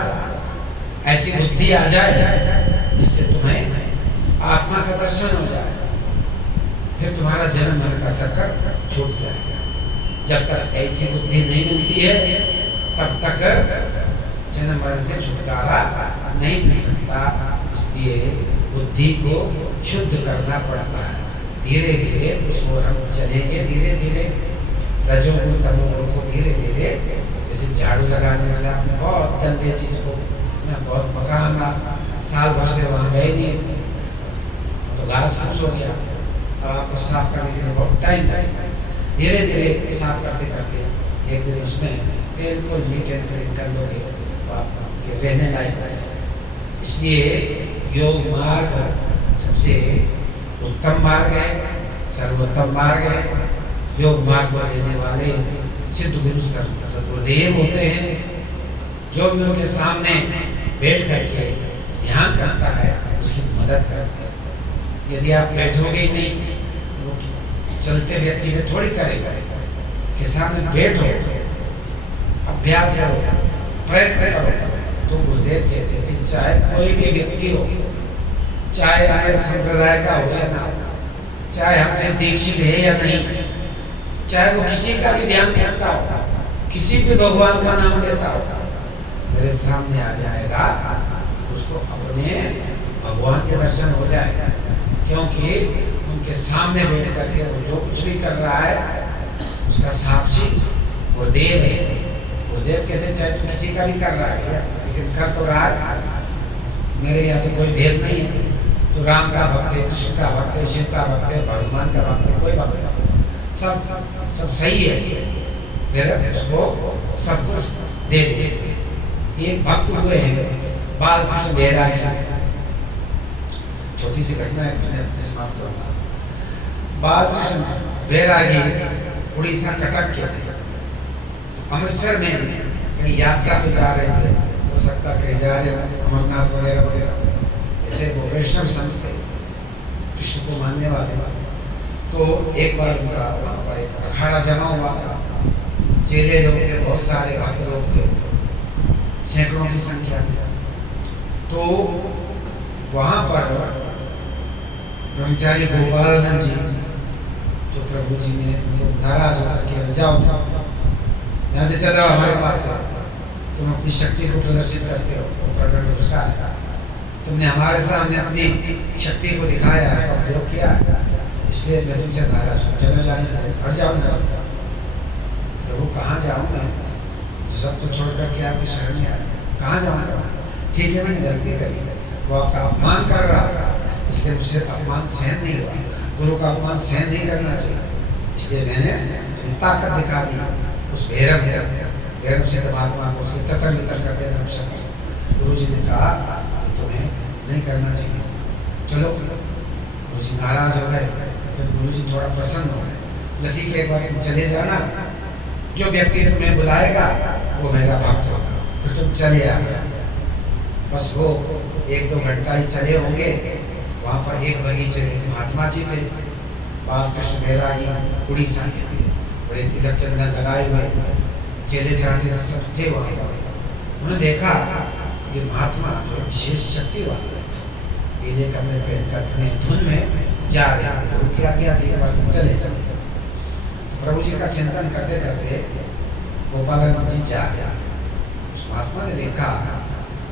ऐसी बुद्धि आ जाए जिससे तुम्हें आत्मा का दर्शन हो जाए, फिर तुम्हारा जन्म मरण का चक्कर छूट जाएगा। जब तक ऐसी बुद्धि नहीं मिलती है तब तक जन्म मरण से छुटकारा नहीं मिल सकता। इसलिए बुद्धि को शुद्ध करना पड़ता है। धीरे धीरे उसको हम चलेंगे, धीरे धीरे रजोगुण तमोगुण को धीरे धीरे, जैसे झाड़ू लगाने से आपने बहुत गंदे चीज को, मैं बहुत मकान साल भर से वहाँ गए नहीं तो घास फूस हो गया, अब आपको साफ करने के लिए बहुत टाइम लगेगा। धीरे धीरे साफ करते करते एक दिन उसमें बिल्कुल नीट एंड क्लीन कर लोगे तो आपके रहने लायक हो जाएगा। इसलिए योग मार्ग सबसे उत्तम मार्ग है, सर्वोत्तम मार्ग है। योग मार्ग को देने वाले सिद्ध गुरु सद्गुरुदेव होते हैं। जो भी उनके सामने बैठ करके ध्यान करता है उसकी मदद करते हैं। यदि आप बैठोगे ही नहीं, वो चलते व्यक्ति में थोड़ी करेगा। के सामने बैठो, अभ्यास करो, प्रयत्न करो, तो गुरुदेव कहते थे चाहे कोई भी व्यक्ति हो, चाहे हमारे संप्रदाय का हो या ना हो, चाहे हमसे दीक्षित है या नहीं, चाहे वो किसी का भी ध्यान करता हो, किसी भी भगवान का नाम लेता हो, मेरे सामने आ जाएगा, उसको अपने भगवान के दर्शन हो जाएगा। क्योंकि उनके सामने बैठ करके वो जो कुछ भी कर रहा है उसका साक्षी गुरुदेव है। गुरुदेव कहते चाहे तो किसी का भी कर रहा है लेकिन कर तो रहा है। मेरे यहाँ तो कोई भेद नहीं है, तो राम का भक्त है, कृष्ण का भक्त है, शिव का भक्त है, भगवान का भक्त है, कोई भक्त नहीं, सब सही है। फिर उसको सब कुछ दे देते। एक भक्त हुए हैं बालकृष्ण बैरागी, छोटी सी घटना है, मैंने समाप्त करूंगा। बालकृष्ण बैरागी उड़ीसा कटक के थे, अमृतसर में कहीं यात्रा पे जा रहे थे, हो सकता कहीं जा रहे हो अमरनाथ वगैरह वगैरह। ऐसे वो वैष्णव संत थे, कृष्ण को मानने वाले। तो एक बार उनका वहाँ पर एक अखाड़ा जमा हुआ था, चेले लोग थे, बहुत सारे भक्त लोग थे, सैकड़ों की संख्या में। तो वहाँ पर ब्रह्मचारी गोपालानंद जी, जो प्रभु जी ने उनको नाराज होकर के जाओ यहाँ से चलो हमारे पास से, तुम अपनी शक्ति को प्रदर्शित करते हो, वो प्रकट उसका है, तुमने हमारे सामने अपनी शक्ति को दिखाया, उसका प्रयोग किया, इसलिए मैं तुमसे नाराज हूँ, चलो जाओ यहाँ से, हट जाओ यहाँ से। प्रभु कहाँ जाऊँ मैं, जो सब कुछ छोड़ करके आपकी शरण में आया, कहाँ जाऊँगा? ठीक है मैंने गलती करी, वो आपका अपमान कर रहा था, इसलिए मुझसे अपमान सहन नहीं हुआ। गुरु का अपमान सहन नहीं करना चाहिए, इसलिए मैंने ताकत दिखा दी उस भैरव से महात्मा को उसके ततर वितर करते सब शब्द। गुरु जी ने कहा कि तुम्हें नहीं करना चाहिए, चलो। गुरु जी नाराज हो गए, फिर गुरु जी थोड़ा प्रसन्न हो गए, ठीक है एक बार तुम चले जाना, जो व्यक्ति तुम्हें बुलाएगा वो मेरा भक्त होगा, फिर तुम चले आना। बस वो 1-2 घंटा ही चले होंगे। वहाँ पर एक बगीचे में महात्मा जी थे, बालकृष्ण बैरागी, उड़ीसा के थे, बड़े तिलक चंदन लगाए हुए, चेले चाटे सब थे वहाँ पर। उन्होंने देखा ये महात्मा जो विशेष शक्ति वाले पीले कपड़े पहन कर अपने धुन में जा रहे हैं, गुरु की आज्ञा दी, तुम चले जाओ। प्रभु जी का चिंतन करते करते गोपालानंद जी जा रहे, उस महात्मा ने देखा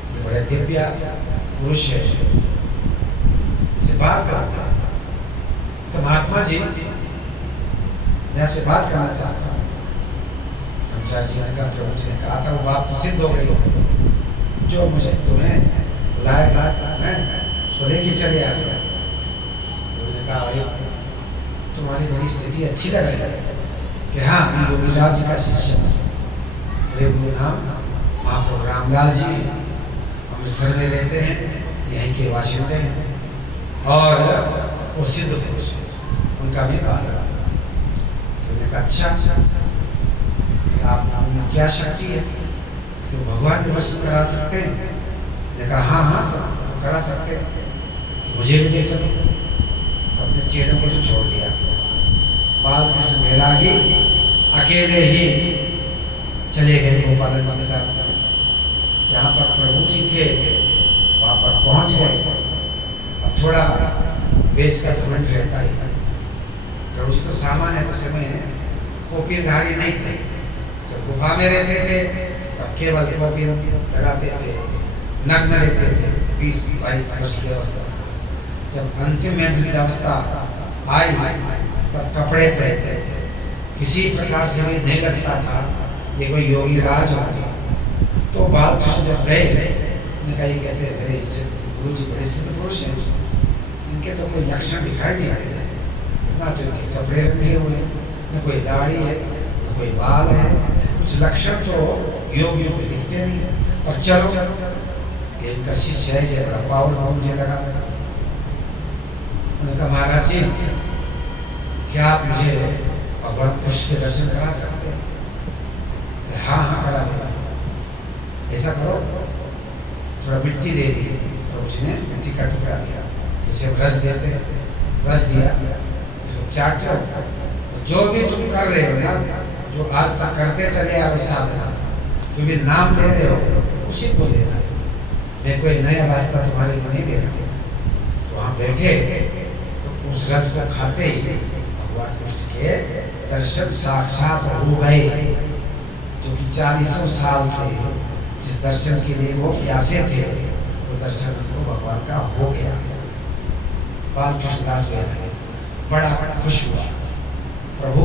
ये बड़े दिव्य पुरुष है, इससे बात करो। तो महात्मा जी मैं आपसे बात करना चाहता हूँ। ब्रह्मचारी जी ने कहा, प्रभु जी ने कहा था वो बात तो सिद्ध हो गई हो, जो मुझे तुम्हें बुलाएगा मैं उसको लेके चले आ गया। उन्होंने कहा भाई तुम्हारी बड़ी स्थिति अच्छी लग रही है कि हाँ मैं योगीराज जी का शिष्य हूँ, मेरे गुरु नाम महाप्रभु रामलाल जी अमृतसर में रहते हैं, यहीं के वाशिंदे हैं और वो सिद्ध पुरुष है, उनका भी बात है। उन्होंने कहा अच्छा आप में क्या शक्ति है कि भगवान के दर्शन करा सकते हैं? मैंने कहा हाँ सब करा सकते हैं, मुझे भी देख सकते हैं। अपने चेलों को तो छोड़ दिया, बालकृष्ण बैरागी अकेले ही चले गए गोपालन जी के साथ। जहाँ पर प्रभु जी थे वहाँ पर पहुँच गए। अब थोड़ा बेच का घमंड रहता ही, प्रभु जी तो सामान्य तो समय कोपिनधारी नहीं थे। जब गुफा में रहते थे तब केवल कोपिन लगाते थे, नग्न रहते थे 20-22 वर्ष की अवस्था। जब अंतिम में वृद्धावस्था आई तब कपड़े पहनते थे, किसी प्रकार से हमें नहीं लगता था ये कोई योगी राज होंगे। तो बालकृष्ण जब गए ने कहा ये कहते मेरे गुरु जी बड़े सिद्ध पुरुष हैं, इनके तो कोई लक्षण दिखाई नहीं आते। ना तो इनके कपड़े रंगे हुए हैं, न कोई दाढ़ी है, न कोई बाल है, कुछ लक्षण तो योगियों पे दिखते नहीं है। पर चलो इनका शिष्य है, ये बड़ा पावरफुल मुझे लगा। उन्होंने कहा महाराज जी, क्या आप मुझे भगवान कृष्ण के दर्शन करा सकते हैं? हाँ हाँ करा देगा। ऐसा करो, थोड़ा मिट्टी दे दी। प्रभु जी ने मिट्टी का टुकड़ा दिया, जैसे रस देते हैं, रस दिया, इसको चाट लो। जो भी तुम कर रहे हो ना, जो आज तक करते चले आओ साधना, जो भी नाम ले रहे हो उसी को लेना। मैं कोई नया रास्ता तुम्हारे लिए नहीं दे रहा। तो वहाँ बैठे तो उस रस को खाते ही भगवान कृष्ण के दर्शन साक्षात हो गए, क्योंकि 40 साल से जिस दर्शन के लिए वो प्यासे थे, वो दर्शन को भगवान का हो गया। बाल कृष्णदास बड़ा खुश हुआ, प्रभु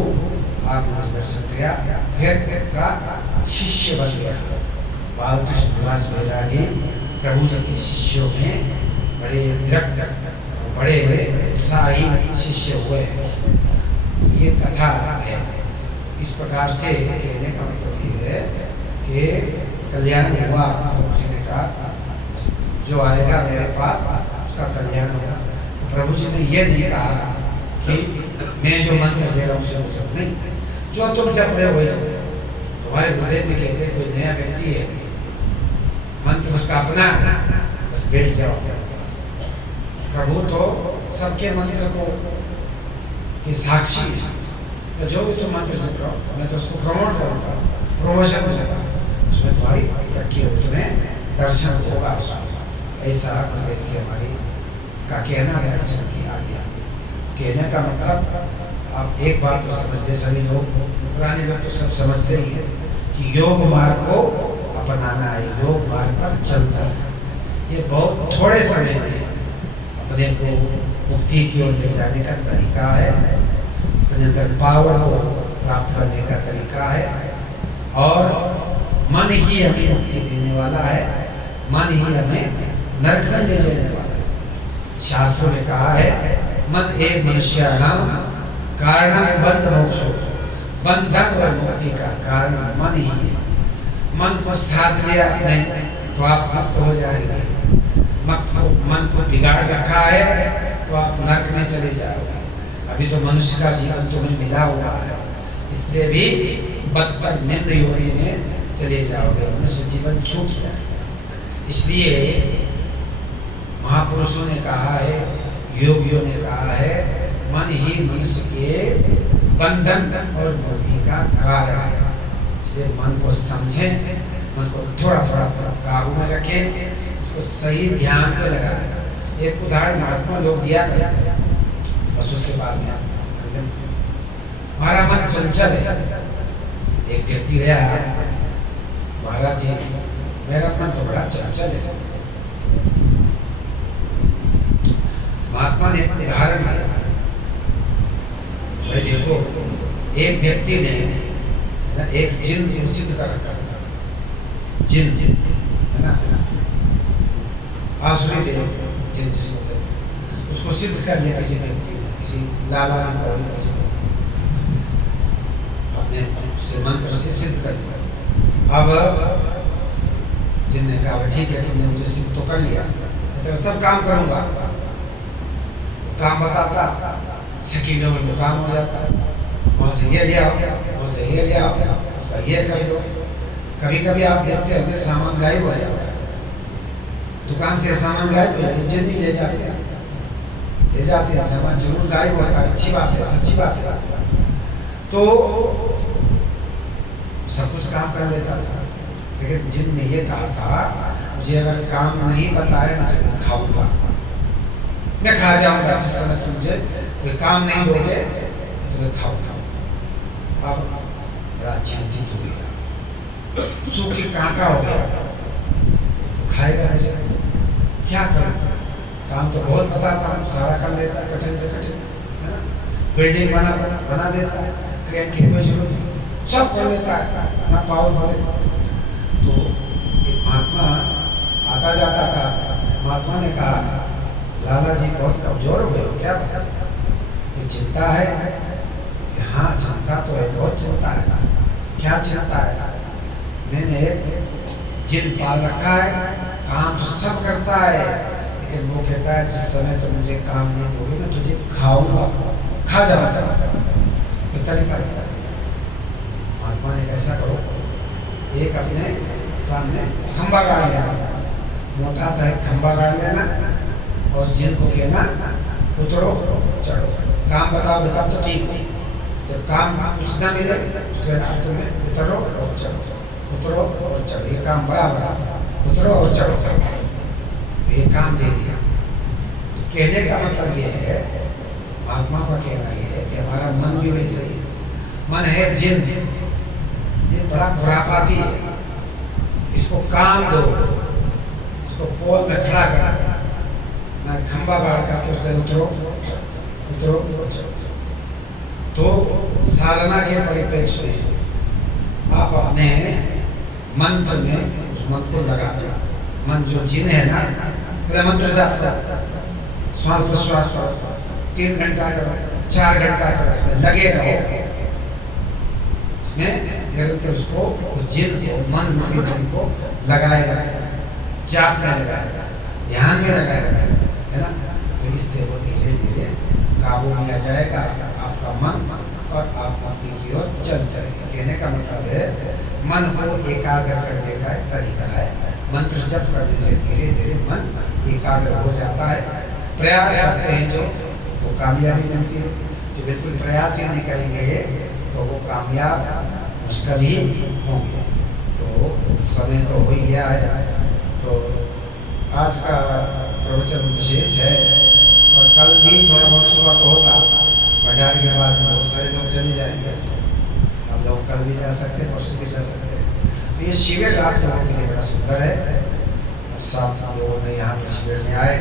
आपने दर्शन किया, फिर का शिष्य बन गया। बाल कृष्णदास बैरागी प्रभु जी के शिष्यों में बड़े विरक्त, बड़े उत्साही शिष्य हुए। ये कथा है। इस प्रकार से कहने का मतलब ये है कि कल्याण हुआ। प्रभु जी ने कहा जो आएगा मेरे पास उसका कल्याण होगा। तो प्रभु जी ने ये नहीं कहा कि मैं जो मंत्र दे रहा हूँ उसे जप, नहीं, जो तुम जप रहे हो वही जप। तुम्हारे हृदय में कहते कोई नया व्यक्ति है, मंत्र उसका अपना, बस बैठ जाओ। प्रभु तो सबके मंत्र को के साक्षी है। तो जो भी तुम मंत्र जप रहे हो, मैं तो उसको प्रमोट करूँगा, प्रमोशन करूँगा, उसमें तुम्हारी तरक्की हो, तुम्हें दर्शन होगा। ऐसा हृदय की हमारी का कहना है, ऐसा की आज्ञा। कहने का मतलब आप एक बात तो समझते, सभी लोग, पुराने लोग तो सब समझते ही है कि योग मार्ग को अपनाना है, योग मार्ग पर चलना है। ये बहुत थोड़े समय में अपने को मुक्ति की ओर ले जाने का तरीका है, अपने अंदर पावर को प्राप्त करने का तरीका है, और मन ही हमें मुक्ति देने वाला है, मन ही हमें नरक में ले जाने वाला है। शास्त्रों में कहा है मन एक मनुष्याणाम कारण बंध मोक्ष, बंधन और मुक्ति का कारण मन ही है। मन को साध लिया नहीं तो आप मुक्त हो जाएंगे, मन को बिगाड़ रखा है तो आप नरक में चले जाओगे। अभी तो मनुष्य का जीवन तुम्हें मिला हुआ है, इससे भी बदतर निम्न योनि में चले जाओगे, मनुष्य जीवन छूट जाएगा। इसलिए महापुरुषों ने कहा है, योगियों ने कहा है, मन ही मनुष्य के बंधन और मुक्ति का कारण है। इसलिए मन को समझें, मन को थोड़ा थोड़ा काबू में रखें, इसको सही ध्यान पे लगाएं। एक उदाहरण महात्मा लोग दिया करते हैं, बस उसके बाद में हमारा मन चंचल है। एक व्यक्ति गया, महाराज जी मेरा मन तो बड़ा चंचल है। महात्मा ने एक उदाहरण दिया, भाई देखो एक व्यक्ति ने एक जिन सिद्ध कर रखा, जिन है ना, आसुरी देव जिन जिसको कहते, उसको सिद्ध कर लिया किसी व्यक्ति ने, किसी लाला ने कहो, किसी अपने से मंत्र से सिद्ध कर लिया। अब जिन ने कहा ठीक है तुमने मुझे सिद्ध तो कर लिया, तो सब काम करूंगा, काम बताता, शकीलों में काम हो जाता, वहाँ से ये ले आओ, वहाँ से ये ले आओ, तो ये कर दो। कभी कभी आप देखते होंगे सामान गायब हो जाता है, दुकान से सामान गायब हो जाता है, जिन भी ले जाते हैं सामान जरूर गायब होता है, अच्छी बात है, सच्ची बात है। तो सब कुछ काम कर लेता था, लेकिन जिन ने ये कहा था मुझे अगर काम नहीं बताया ना तो खाऊंगा, मैं खा जाऊंगा, जिस समय तुम मुझे कोई काम नहीं दोगे तो मैं खाऊंगा। अब बड़ा चिंतित हो गया, सूखी कांटा हो गया, तो खाएगा मुझे, क्या करूं? काम तो बहुत बताता हूँ, सारा कर लेता, कठिन से कठिन, है ना, बिल्डिंग बना देता है, क्रेन की कोई जरूरत नहीं, सब कर लेता है, ना पावर बोले। तो एक महात्मा आता जाता था, महात्मा ने कहा लाला जी बहुत कमजोर हो गए हो क्या? चिंता है कि हाँ चिंता तो है, बहुत चिंता है। क्या चिंता है? मैंने एक जिन पाल रखा है, काम तो सब करता है, लेकिन वो कहता है जिस समय तो मुझे काम नहीं दोगे मैं तुझे खाऊंगा, खा जाऊंगा। तो तरीका है। महात्मा ने कैसा करो, एक अपने सामने खंबा गाड़ लेना, मोटा सा एक खंबा गाड़ लेना और जिन को कहना उतरो चढ़ो, काम बताओगे तब तो ठीक है। जब काम कुछ ना मिले तो कहना तुम्हें उतरो और चढ़ो, उतरो और चढ़ो, ये काम बड़ा बड़ा, उतरो और चढ़ो। तो ये काम दे दिया। तो कहने का मतलब ये है, महात्मा का कहना ये है कि हमारा मन भी वैसे ही है। मन है जिन, ये बड़ा खुरापाती है, इसको काम दो, इसको पोल में खड़ा कर, मैं खंबा गाड़ करके उसके उतरो उतरो चढ़ो। तो साधना के परिप्रेक्ष्य में आप अपने मंत्र में उस मंत्र को लगा दो। मन जो जिन है ना, पूरा मंत्र जाप करो, श्वास प्रश्वास करो, 3 घंटा करो, 4 घंटा करो, इसमें लगे रहो। इसमें निरंतर उसको, उस जिन को, मन रूपी जिन को लगाए रखो, जाप में लगाए, ध्यान में लगाए रखो, है ना। तो इससे वो धीरे धीरे काबू में आ जाएगा आपका मन और आप अपनी की ओर चल जाएंगे। कहने का मतलब है मन को एकाग्र करने का एक तरीका है। मंत्र जप करने से धीरे धीरे मन एकाग्र हो जाता है। प्रयास करते हैं जो, वो कामयाबी मिलती है। जो बिल्कुल प्रयास ही नहीं करेंगे तो वो कामयाब मुश्किल ही होंगे। तो समय तो हो ही गया है। तो आज का प्रवचन विशेष है और कल भी थोड़ा बहुत सुबह तो होगा। भंडारे के बाद बहुत सारे लोग चले जाएंगे, हम लोग कल भी जा सकते हैं, परसों भी जा सकते हैं। तो ये शिविर आप लोगों के लिए बड़ा सुंदर है। सब लोगों ने यहाँ पे शिविर में आए,